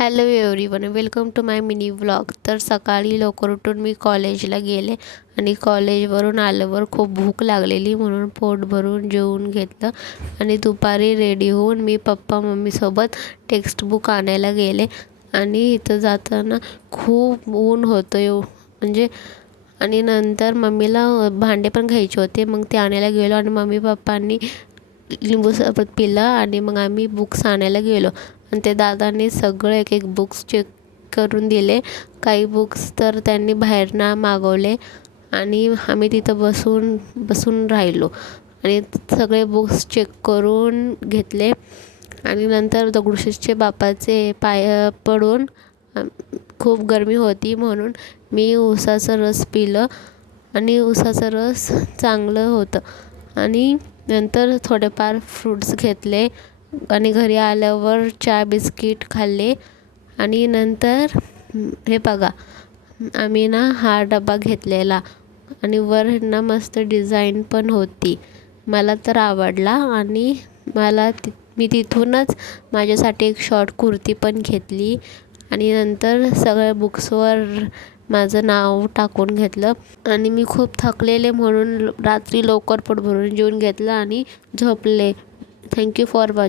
Hello everyone, welcome to my mini vlog. तर सकाळी लवकर उठून मी कॉलेजला गेले आणि कॉलेजवरून आल्यावर खूप भूक लागलेली म्हणून पोट भरून जेवून घेतलं आणि दुपारी रेडी होऊन मी पप्पा मम्मीसोबत टेक्स्टबुक आणायला गेले. आणि इथं जाताना खूप ऊन होतं म्हणजे आणि नंतर मम्मीला भांडे पण घ्यायचे होते. मग ते आणायला गेलो आणि मम्मी पप्पांनी लिंबू सरबत पिलं आणि मग आम्ही बुक्स आणायला गेलो. आणि ते दादांनी सगळं एक एक बुक्स चेक करून दिले. काही बुक्स तर त्यांनी बाहेरनं मागवले आणि आम्ही तिथं बसून राहिलो आणि सगळे बुक्स चेक करून घेतले. आणि नंतर दगडूशेठच्या बापाचे पाय पडून खूप गरमी होती म्हणून मी उसाचं रस पिलं आणि उसाचं रस चांगलं होतं. आणि नंतर थोडेफार फ्रूट्स घेतले आणि घरी आल्यावर चहा बिस्किट खाल्ले. आणि नंतर हे बघा, आम्ही ना हा डबा घेतलेला आणि वर ना मस्त डिझाईन पण होती. मला तर आवडला आणि मी तिथूनच माझ्यासाठी एक शॉर्ट कुर्ती पण घेतली. आणि नंतर सगळ्या बुक्सवर माझं नाव टाकून घेतलं आणि मी खूप थकलेले म्हणून रात्री लवकर पोट भरून जेवून घेतलं आणि झोपले. Thank you for watching.